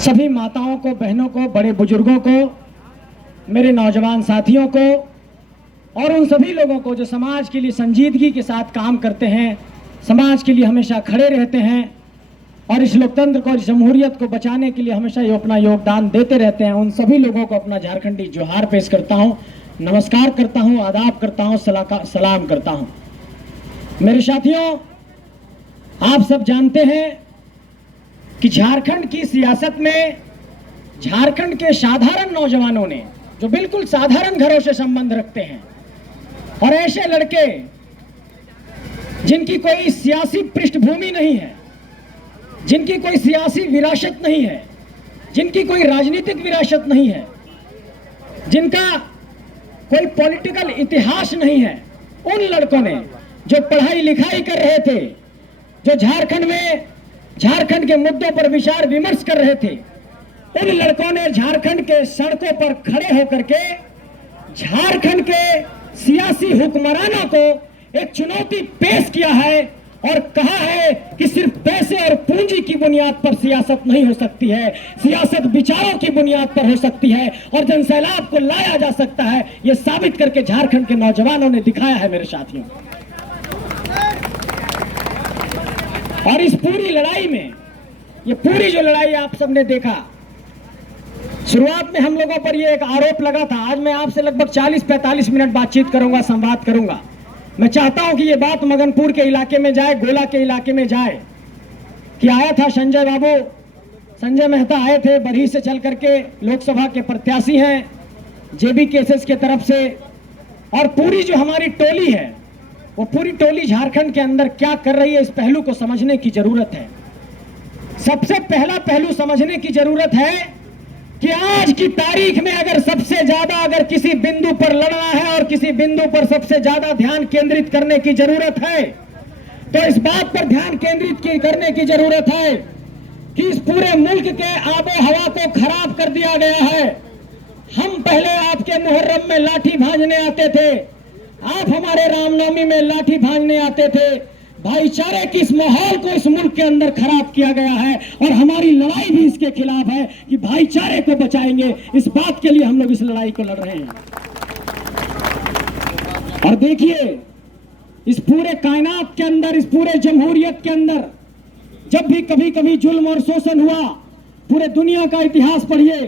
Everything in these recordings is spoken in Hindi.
सभी माताओं को, बहनों को, बड़े बुजुर्गों को, मेरे नौजवान साथियों को और उन सभी लोगों को जो समाज के लिए संजीदगी के साथ काम करते हैं, समाज के लिए हमेशा खड़े रहते हैं और इस लोकतंत्र को, इस जमहूरियत को बचाने के लिए हमेशा ये अपना योगदान देते रहते हैं, उन सभी लोगों को अपना झारखंडी जोहार पेश करता हूँ, नमस्कार करता हूँ, आदाब करता हूँ, सलाम करता हूँ। मेरे साथियों, आप सब जानते हैं कि झारखंड की सियासत में झारखंड के साधारण नौजवानों ने, जो बिल्कुल साधारण घरों से संबंध रखते हैं और ऐसे लड़के जिनकी कोई सियासी पृष्ठभूमि नहीं है, जिनकी कोई सियासी विरासत नहीं है, जिनकी कोई राजनीतिक विरासत नहीं है, जिनका कोई पॉलिटिकल इतिहास नहीं है, उन लड़कों ने जो पढ़ाई लिखाई कर रहे थे, जो झारखंड के मुद्दों पर विचार विमर्श कर रहे थे, उन लड़कों ने झारखंड के सड़कों पर खड़े होकर के झारखंड के सियासी हुक्मरानों को एक चुनौती पेश किया है और कहा है कि सिर्फ पैसे और पूंजी की बुनियाद पर सियासत नहीं हो सकती है, सियासत विचारों की बुनियाद पर हो सकती है और जनसैलाब को लाया जा सकता है। यह साबित करके झारखंड के नौजवानों ने दिखाया है मेरे साथियों। और इस पूरी लड़ाई में, ये पूरी जो लड़ाई आप सबने देखा, शुरुआत में हम लोगों पर ये एक आरोप लगा था। आज मैं आपसे लगभग 40-45 मिनट बातचीत करूंगा, संवाद करूंगा। मैं चाहता हूं कि ये बात मगनपुर के इलाके में जाए, गोला के इलाके में जाए कि आया था संजय बाबू, संजय मेहता आए थे, बरही से चल करके लोकसभा के प्रत्याशी हैं जेबी केसेस के तरफ से, और पूरी जो हमारी टोली है वो पूरी टोली झारखंड के अंदर क्या कर रही है, इस पहलू को समझने की जरूरत है। सबसे पहला पहलू समझने की जरूरत है कि आज की तारीख में अगर सबसे ज्यादा अगर किसी बिंदु पर लड़ना है और किसी बिंदु पर सबसे ज्यादा ध्यान केंद्रित करने की जरूरत है, तो इस बात पर ध्यान केंद्रित करने की जरूरत है कि इस पूरे मुल्क के आबो हवा को खराब कर दिया गया है। हम पहले आपके मुहर्रम में लाठी भांजने आते थे, आप हमारे रामनवमी में लाठी भांजने आते थे। भाईचारे की इस माहौल को इस मुल्क के अंदर खराब किया गया है और हमारी लड़ाई भी इसके खिलाफ है कि भाईचारे को बचाएंगे। इस बात के लिए हम लोग इस लड़ाई को लड़ रहे हैं। और देखिए, इस पूरे कायनात के अंदर, इस पूरे जमहूरियत के अंदर जब भी कभी कभी जुल्म और शोषण हुआ, पूरे दुनिया का इतिहास पढ़िए,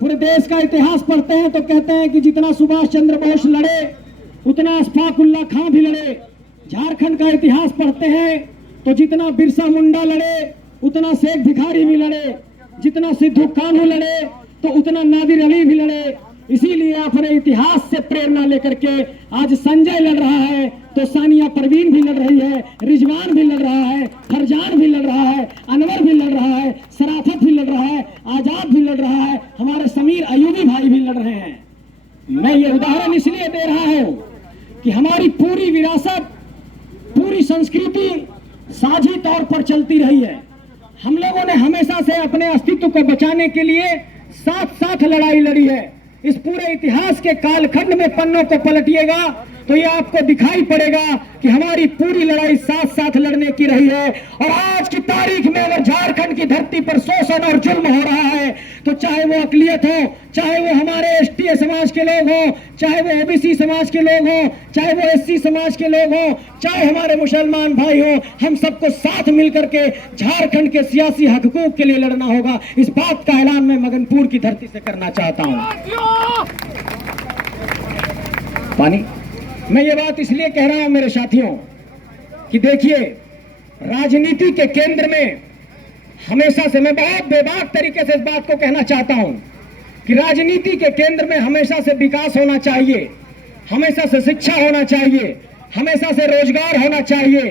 पूरे देश का इतिहास पढ़ते हैं तो कहते हैं कि जितना सुभाष चंद्र बोस लड़े उतना अशफाक उल्लाह खां भी लड़े। झारखंड का इतिहास पढ़ते हैं तो जितना बिरसा मुंडा लड़े उतना शेख भिखारी भी लड़े, जितना सिद्धू कान्हू लड़े तो उतना नादिर अली भी लड़े। इसीलिए अपने इतिहास से प्रेरणा लेकर के आज संजय लड़ रहा है तो सानिया परवीन भी लड़ रही है, रिजवान भी लड़ रहा है, फरजान भी लड़ रहा है, अनवर भी लड़ रहा है, सराफत भी लड़ रहा है, आजाद भी लड़ रहा है, हमारे समीर अयूबी भाई भी लड़ रहे हैं। मैं ये उदाहरण इसलिए दे रहा हूं कि हमारी पूरी विरासत, पूरी संस्कृति साझी तौर पर चलती रही है। हम लोगों ने हमेशा से अपने अस्तित्व को बचाने के लिए साथ साथ लड़ाई लड़ी है। इस पूरे इतिहास के कालखंड में पन्नों को पलटिएगा तो ये आपको दिखाई पड़ेगा कि हमारी पूरी लड़ाई साथ साथ लड़ने की रही है। और आज की तारीख में अगर झारखंड की धरती पर शोषण और जुल्म हो रहा है तो चाहे वो अकलियत हो, चाहे वो हमारे एसटी समाज के लोग हो, चाहे वो ओबीसी समाज के लोग हो, चाहे वो एससी समाज के लोग हो, चाहे हमारे मुसलमान भाई हो, हम सबको साथ मिलकर के झारखंड के सियासी हकूक के लिए लड़ना होगा। इस बात का ऐलान मैं मगनपुर की धरती से करना चाहता हूं। पानी मैं ये बात इसलिए कह रहा हूं मेरे साथियों कि देखिए, राजनीति के केंद्र में हमेशा से, मैं बहुत बेबाक तरीके से इस बात को कहना चाहता हूं कि राजनीति के केंद्र में हमेशा से विकास होना चाहिए, हमेशा से शिक्षा होना चाहिए, हमेशा से रोजगार होना चाहिए।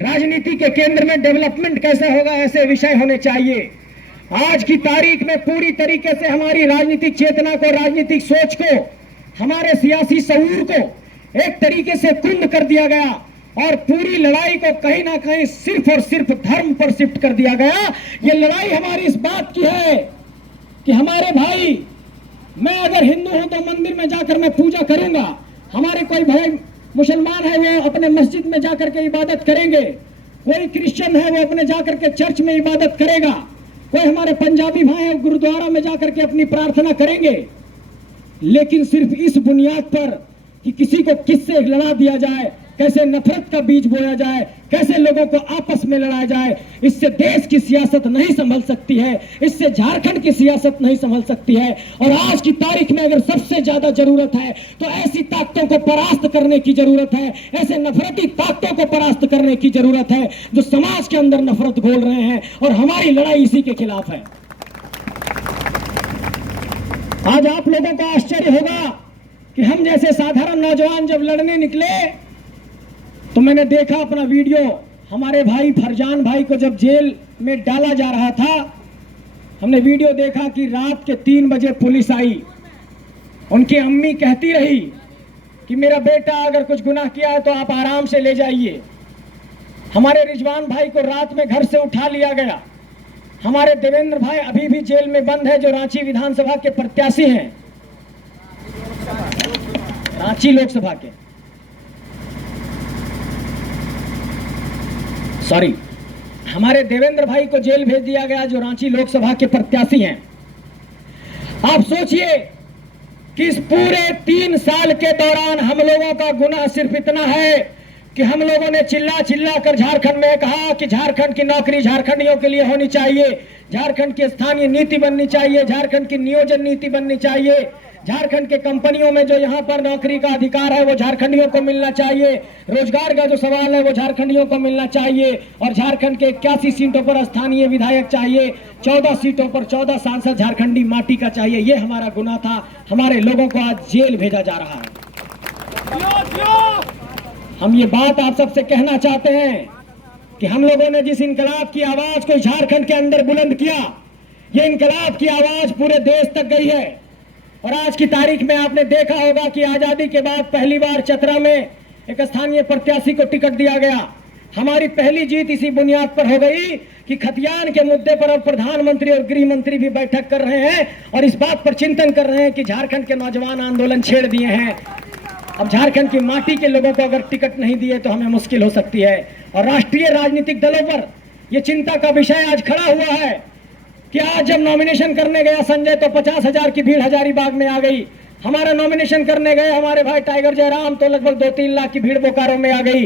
राजनीति के केंद्र में डेवलपमेंट कैसे होगा, ऐसे विषय होने चाहिए। आज की तारीख में पूरी तरीके से हमारी राजनीतिक चेतना को, राजनीतिक सोच को, हमारे सियासी शऊर को एक तरीके से कुंद कर दिया गया और पूरी लड़ाई को कहीं ना कहीं सिर्फ और सिर्फ धर्म पर शिफ्ट कर दिया गया। ये लड़ाई हमारी इस बात की है कि हमारे भाई, मैं अगर हिंदू हूं तो मंदिर में जाकर मैं पूजा करूंगा, हमारे कोई भाई मुसलमान है वो अपने मस्जिद में जाकर के इबादत करेंगे, कोई क्रिश्चियन है वो अपने जाकर के चर्च में इबादत करेगा। कोई हमारे पंजाबी भाई गुरुद्वारा में जाकर के अपनी प्रार्थना करेंगे, लेकिन सिर्फ इस बुनियाद पर कि किसी को किससे लड़ा दिया जाए, कैसे नफरत का बीज बोया जाए, कैसे लोगों को आपस में लड़ाया जाए, इससे देश की सियासत नहीं संभल सकती है, इससे झारखंड की सियासत नहीं संभल सकती है। और आज की तारीख में अगर सबसे ज्यादा जरूरत है तो ऐसी ताकतों को परास्त करने की जरूरत है, ऐसे नफरती ताकतों को परास्त करने की जरूरत है जो समाज के अंदर नफरत घोल रहे हैं, और हमारी लड़ाई इसी के खिलाफ है। आज आप लोगों को आश्चर्य होगा कि हम जैसे साधारण नौजवान जब लड़ने निकले तो मैंने देखा अपना वीडियो, हमारे भाई फरजान भाई को जब जेल में डाला जा रहा था, हमने वीडियो देखा कि रात के 3 बजे पुलिस आई। उनकी अम्मी कहती रही कि मेरा बेटा अगर कुछ गुनाह किया है तो आप आराम से ले जाइए। हमारे रिजवान भाई को रात में घर से उठा लिया गया। हमारे देवेंद्र भाई अभी भी जेल में बंद है, जो रांची विधानसभा के प्रत्याशी हैं, रांची लोकसभा के, सॉरी, हमारे देवेंद्र भाई को जेल भेज दिया गया जो रांची लोकसभा के प्रत्याशी हैं। आप सोचिए कि इस पूरे 3 साल के दौरान हम लोगों का गुनाह सिर्फ इतना है कि हम लोगों ने चिल्ला चिल्ला कर झारखंड में कहा कि झारखंड की नौकरी झारखंडियों के लिए होनी चाहिए, झारखंड की स्थानीय नीति बननी चाहिए, झारखंड की नियोजन नीति बननी चाहिए, झारखंड के कंपनियों में जो यहाँ पर नौकरी का अधिकार है वो झारखंडियों को मिलना चाहिए, रोजगार का जो सवाल है वो झारखंडियों को मिलना चाहिए, और झारखंड के 81 सीटों पर स्थानीय विधायक चाहिए, 14 सीटों पर 14 सांसद झारखंडी माटी का चाहिए। ये हमारा गुनाह था, हमारे लोगों को आज जेल भेजा जा रहा है। हम ये बात आप सबसे कहना चाहते हैं कि हम लोगों ने जिस इनकलाब की आवाज को झारखंड के अंदर बुलंद किया, ये इनकलाब की आवाज पूरे देश तक गई है। और आज की तारीख में आपने देखा होगा कि आजादी के बाद पहली बार चतरा में एक स्थानीय प्रत्याशी को टिकट दिया गया। हमारी पहली जीत इसी बुनियाद पर हो गई कि खतियान के मुद्दे पर अब प्रधानमंत्री और गृह मंत्री भी बैठक कर रहे हैं और इस बात पर चिंतन कर रहे हैं कि झारखंड के नौजवान आंदोलन छेड़ दिए हैं। अब झारखंड की माटी के लोगों को अगर टिकट नहीं दिए तो हमें मुश्किल हो सकती है। और राष्ट्रीय राजनीतिक दलों पर यह चिंता का विषय आज खड़ा हुआ है कि आज जब नॉमिनेशन करने गया संजय तो 50,000 की भीड़ हजारीबाग में आ गई। हमारा नॉमिनेशन करने गए हमारे भाई टाइगर जयराम तो लगभग 2-3 लाख की भीड़ बोकारो में आ गई।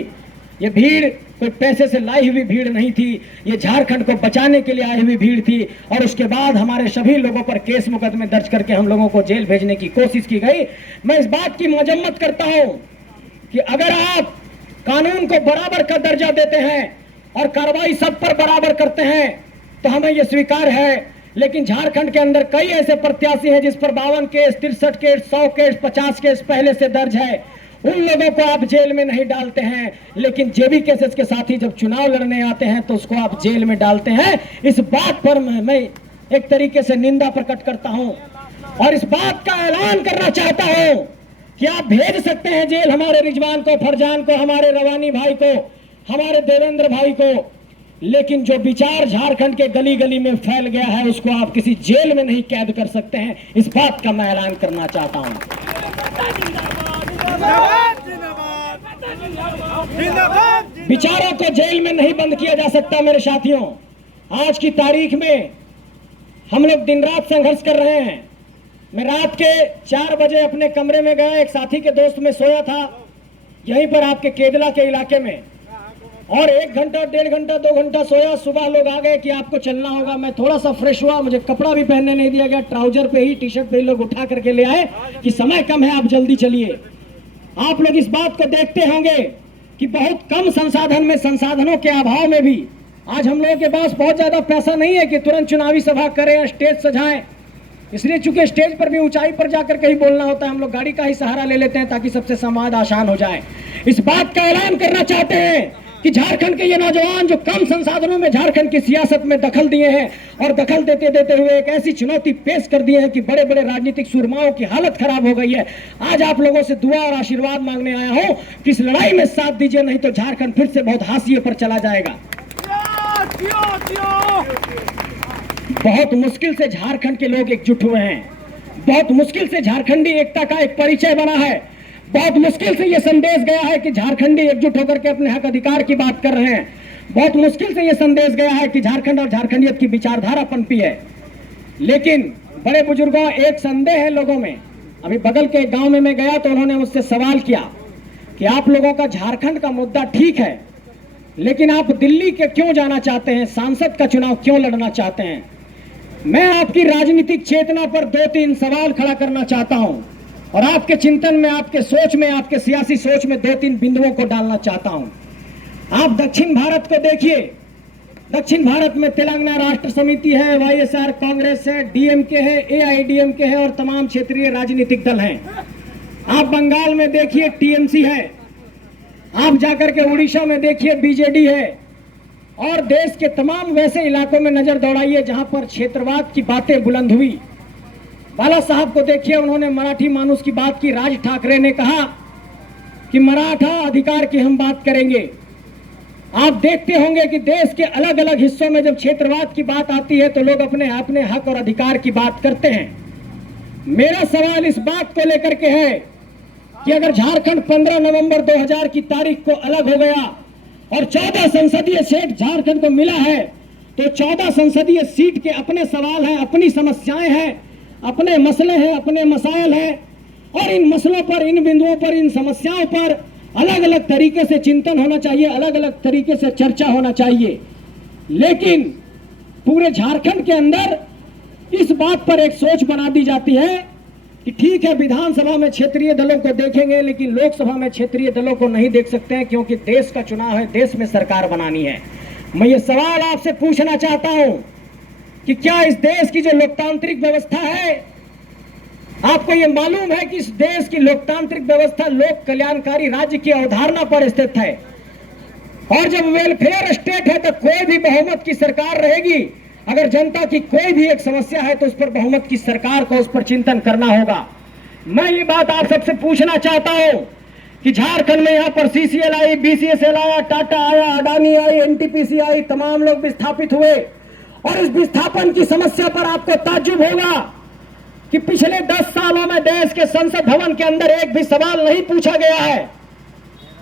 ये भीड़ कोई पैसे से लाई हुई भीड़ नहीं थी, ये झारखंड को बचाने के लिए आई हुई भीड़ थी। और उसके बाद हमारे सभी लोगों पर केस मुकदमे दर्ज करके हम लोगों को जेल भेजने की कोशिश की गई। मैं इस बात की मजम्मत करता हूं कि अगर आप कानून को बराबर का दर्जा देते हैं और कार्रवाई सब पर बराबर करते हैं तो हमें यह स्वीकार है, लेकिन झारखंड के अंदर कई ऐसे प्रत्याशी हैं जिस पर 52 केस, 63 केस, 100 केस, 50 केस पहले से दर्ज है। उन लोगों को आप जेल में नहीं डालते हैं, लेकिन जेबी केसेस के साथ ही जब चुनाव लड़ने आते हैं तो उसको आप जेल में डालते हैं। इस बात पर मैं एक तरीके से निंदा प्रकट करता हूं और इस बात का ऐलान करना चाहता हूं कि आप भेज सकते हैं जेल हमारे रिजवान को, फरजान को, हमारे रवानी भाई को, हमारे देवेंद्र भाई को, लेकिन जो विचार झारखंड के गली गली में फैल गया है उसको आप किसी जेल में नहीं कैद कर सकते हैं। इस बात का मैं ऐलान करना चाहता हूं। विचारों को जेल में नहीं बंद किया जा सकता। मेरे साथियों, आज की तारीख में हम लोग दिन रात संघर्ष कर रहे हैं। मैं रात के 4 बजे अपने कमरे में गया, एक साथी के दोस्त में सोया था यहीं पर आपके केदला के इलाके में, और 1 घंटा, 1.5 घंटा, 2 घंटा सोया। सुबह लोग आ गए कि आपको चलना होगा। मैं थोड़ा सा फ्रेश हुआ, मुझे कपड़ा भी पहनने नहीं दिया गया, ट्राउजर पे ही, टी शर्ट पे ही लोग उठा करके ले आए कि समय कम है, आप जल्दी चलिए। आप लोग इस बात को देखते होंगे कि बहुत कम संसाधन में, संसाधनों के अभाव में भी आज हम लोगों के पास बहुत ज्यादा पैसा नहीं है कि तुरंत चुनावी सभा करें, स्टेज सजाएं। इसलिए चूंकि स्टेज पर भी ऊंचाई पर जाकर कहीं बोलना होता है, हम लोग गाड़ी का ही सहारा ले लेते हैं ताकि सबसे संवाद आसान हो जाए। इस बात का ऐलान करना चाहते हैं कि झारखंड के ये नौजवान जो कम संसाधनों में झारखंड की सियासत में दखल दिए हैं और दखल देते देते हुए एक ऐसी चुनौती पेश कर दिए हैं कि बड़े बड़े राजनीतिक सुरमाओं की हालत खराब हो गई है। आज आप लोगों से दुआ और आशीर्वाद मांगने आया हूं कि इस लड़ाई में साथ दीजिए, नहीं तो झारखंड फिर से बहुत हाशिए पर चला जाएगा। बहुत मुश्किल से झारखंड के लोग एकजुट हुए हैं, बहुत मुश्किल से झारखंडी एकता का एक परिचय बना है, बहुत मुश्किल से यह संदेश गया है कि झारखंडी एकजुट होकर के अपने हक अधिकार की बात कर रहे हैं। बहुत मुश्किल से यह संदेश गया है कि झारखंड और झारखंडियत की विचारधारा पनपी है। लेकिन बड़े बुजुर्गों, एक संदेह है लोगों में। अभी बगल के गांव में मैं गया तो उन्होंने मुझसे सवाल किया कि आप लोगों का झारखंड का मुद्दा ठीक है, लेकिन आप दिल्ली के क्यों जाना चाहते हैं, सांसद का चुनाव क्यों लड़ना चाहते हैं। मैं आपकी राजनीतिक चेतना पर 2-3 सवाल खड़ा करना चाहता हूं और आपके चिंतन में, आपके सोच में, आपके सियासी सोच में 2-3 बिंदुओं को डालना चाहता हूं। आप दक्षिण भारत को देखिए। दक्षिण भारत में तेलंगाना राष्ट्र समिति है, वाईएसआर कांग्रेस है, डीएमके है, एआईडीएमके है और तमाम क्षेत्रीय राजनीतिक दल हैं। आप बंगाल में देखिए टीएमसी है, आप जाकर के उड़ीसा में देखिए बीजेडी है, और देश के तमाम वैसे इलाकों में नजर दौड़ाइए जहां पर क्षेत्रवाद की बातें बुलंद हुई। बाला साहब को देखिए, उन्होंने मराठी मानुस की बात की। राज ठाकरे ने कहा कि मराठा अधिकार की हम बात करेंगे। आप देखते होंगे कि देश के अलग अलग हिस्सों में जब क्षेत्रवाद की बात आती है तो लोग अपने अपने हक और अधिकार की बात करते हैं। मेरा सवाल इस बात को लेकर के है कि अगर झारखंड 15 नवंबर 2000 की तारीख को अलग हो गया और 14 संसदीय सीट झारखंड को मिला है, तो 14 संसदीय सीट के अपने सवाल हैं, अपनी समस्याएं हैं, अपने मसले हैं, अपने मसाइल हैं, और इन मसलों पर, इन बिंदुओं पर, इन समस्याओं पर अलग अलग तरीके से चिंतन होना चाहिए, अलग अलग तरीके से चर्चा होना चाहिए। लेकिन पूरे झारखंड के अंदर इस बात पर एक सोच बना दी जाती है कि ठीक है, विधानसभा में क्षेत्रीय दलों को देखेंगे लेकिन लोकसभा में क्षेत्रीय दलों को नहीं देख सकते हैं, क्योंकि देश का चुनाव है, देश में सरकार बनानी है। मैं ये सवाल आपसे पूछना चाहता हूं कि क्या इस देश की जो लोकतांत्रिक व्यवस्था है, आपको ये मालूम है कि इस देश की लोकतांत्रिक व्यवस्था लोक कल्याणकारी राज्य की अवधारणा पर स्थित है, और जब वेलफेयर स्टेट है तो कोई भी बहुमत की सरकार रहेगी। अगर जनता की कोई भी एक समस्या है तो उस पर बहुमत की सरकार को उस पर चिंतन करना होगा। मैं ये बात आप सबसे पूछना चाहता हूं कि झारखंड में यहाँ पर सीसीएल आई, बीसीएसएल आया, टाटा आया, अडानी आई, एनटीपीसी आई, तमाम लोग विस्थापित हुए, और इस विस्थापन की समस्या पर आपको ताज्जुब होगा कि पिछले 10 सालों में देश के संसद भवन के अंदर एक भी सवाल नहीं पूछा गया है।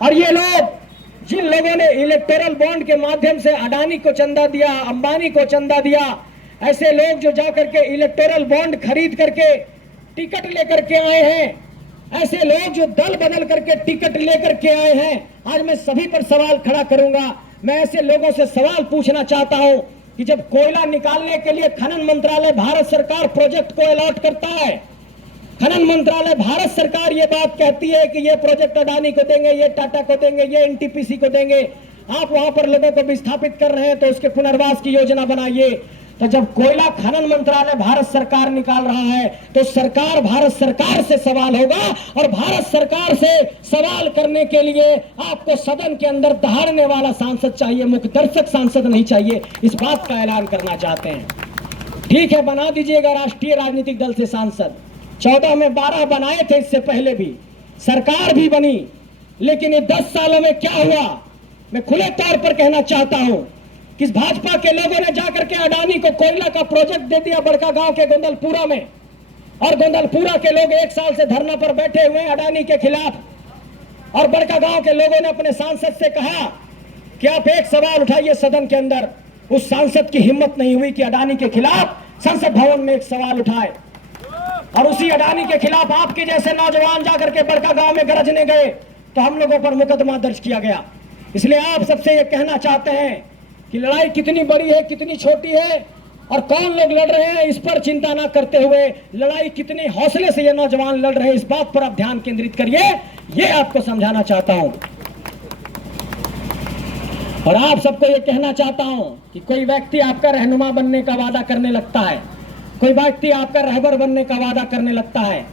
और ये लोग, जिन लोगों ने इलेक्टोरल बॉन्ड के माध्यम से अडानी को चंदा दिया, अंबानी को चंदा दिया, ऐसे लोग जो जाकर के इलेक्टोरल बॉन्ड खरीद करके टिकट लेकर के आए हैं, ऐसे लोग जो दल बदल करके टिकट लेकर के आए हैं, आज मैं सभी पर सवाल खड़ा करूंगा। मैं ऐसे लोगों से सवाल पूछना चाहता हूं कि जब कोयला निकालने के लिए खनन मंत्रालय भारत सरकार प्रोजेक्ट को अलॉट करता है, खनन मंत्रालय भारत सरकार ये बात कहती है कि ये प्रोजेक्ट अडानी को देंगे, ये टाटा को देंगे, ये एनटीपीसी को देंगे, आप वहां पर लोगों को विस्थापित कर रहे हैं तो उसके पुनर्वास की योजना बनाइए। तो जब कोयला खनन मंत्रालय भारत सरकार निकाल रहा है तो सरकार, भारत सरकार से सवाल होगा, और भारत सरकार से सवाल करने के लिए आपको सदन के अंदर दहाड़ने वाला सांसद चाहिए, मुख्य दर्शक सांसद नहीं चाहिए। इस बात का ऐलान करना चाहते हैं। ठीक है, बना दीजिएगा राष्ट्रीय राजनीतिक दल से सांसद। 14 में 12 बनाए थे, इससे पहले भी सरकार भी बनी, लेकिन ये 10 सालों में क्या हुआ, मैं खुले तौर पर कहना चाहता हूं कि भाजपा के लोगों ने जाकर के अडानी को कोयला का प्रोजेक्ट दे दिया बड़का गांव के गोंदलपुरा में, और गोंदलपुरा के लोग 1 साल से धरना पर बैठे हुए हैं अडानी के खिलाफ। और बड़का गांव के लोगों ने अपने सांसद से कहा कि आप एक सवाल उठाइए सदन के अंदर। उस सांसद की हिम्मत नहीं हुई कि अडानी के खिलाफ संसद भवन में एक सवाल उठाए, और उसी अडानी के खिलाफ आपके जैसे नौजवान जाकर के बड़का गांव में गरजने गए तो हम लोगों पर मुकदमा दर्ज किया गया। इसलिए आप सबसे ये कहना चाहते हैं कि लड़ाई कितनी बड़ी है, कितनी छोटी है, और कौन लोग लड़ रहे हैं, इस पर चिंता ना करते हुए लड़ाई कितने हौसले से ये नौजवान लड़ रहे हैं, इस बात पर आप ध्यान केंद्रित करिए। ये आपको समझाना चाहता हूं। और आप सबको ये कहना चाहता हूं कि कोई व्यक्ति आपका रहनुमा बनने का वादा करने लगता है, कोई व्यक्ति आपका रहबर बनने का वादा करने लगता है,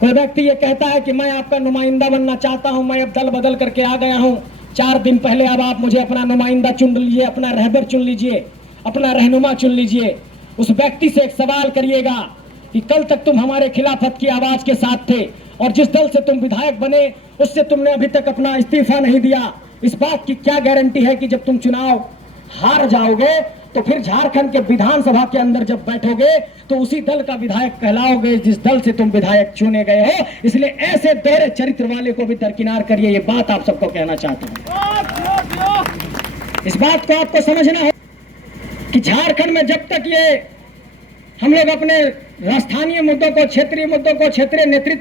कोई व्यक्ति ये कहता है कि मैं आपका नुमाइंदा बनना चाहता हूं, मैं अब दल बदल करके आ गया हूं, 4 दिन पहले अब आप मुझे अपना नुमाइंदा चुन लीजिए, अपना रहबर चुन लीजिए, अपना रहनुमा चुन लीजिए। उस व्यक्ति से एक सवाल करिएगा कि कल तक तुम हमारे खिलाफत की आवाज के साथ थे, और जिस दल से तुम विधायक बने उससे तुमने अभी तक अपना इस्तीफा नहीं दिया। इस बात की क्या गारंटी है कि जब तुम चुनाव हार जाओगे तो फिर झारखंड के विधानसभा के अंदर जब बैठोगे तो उसी दल का विधायक कहलाओगे जिस दल से तुम विधायक चुने गए हो। इसलिए ऐसे दोहरे चरित्र वाले को भी दरकिनार करिए, ये बात आप सबको कहना चाहता हूं। इस बात को आपको समझना हो कि झारखंड में जब तक ये हम लोग अपने स्थानीय मुद्दों को, क्षेत्रीय मुद्दों को, क्षेत्रीय नेतृत्व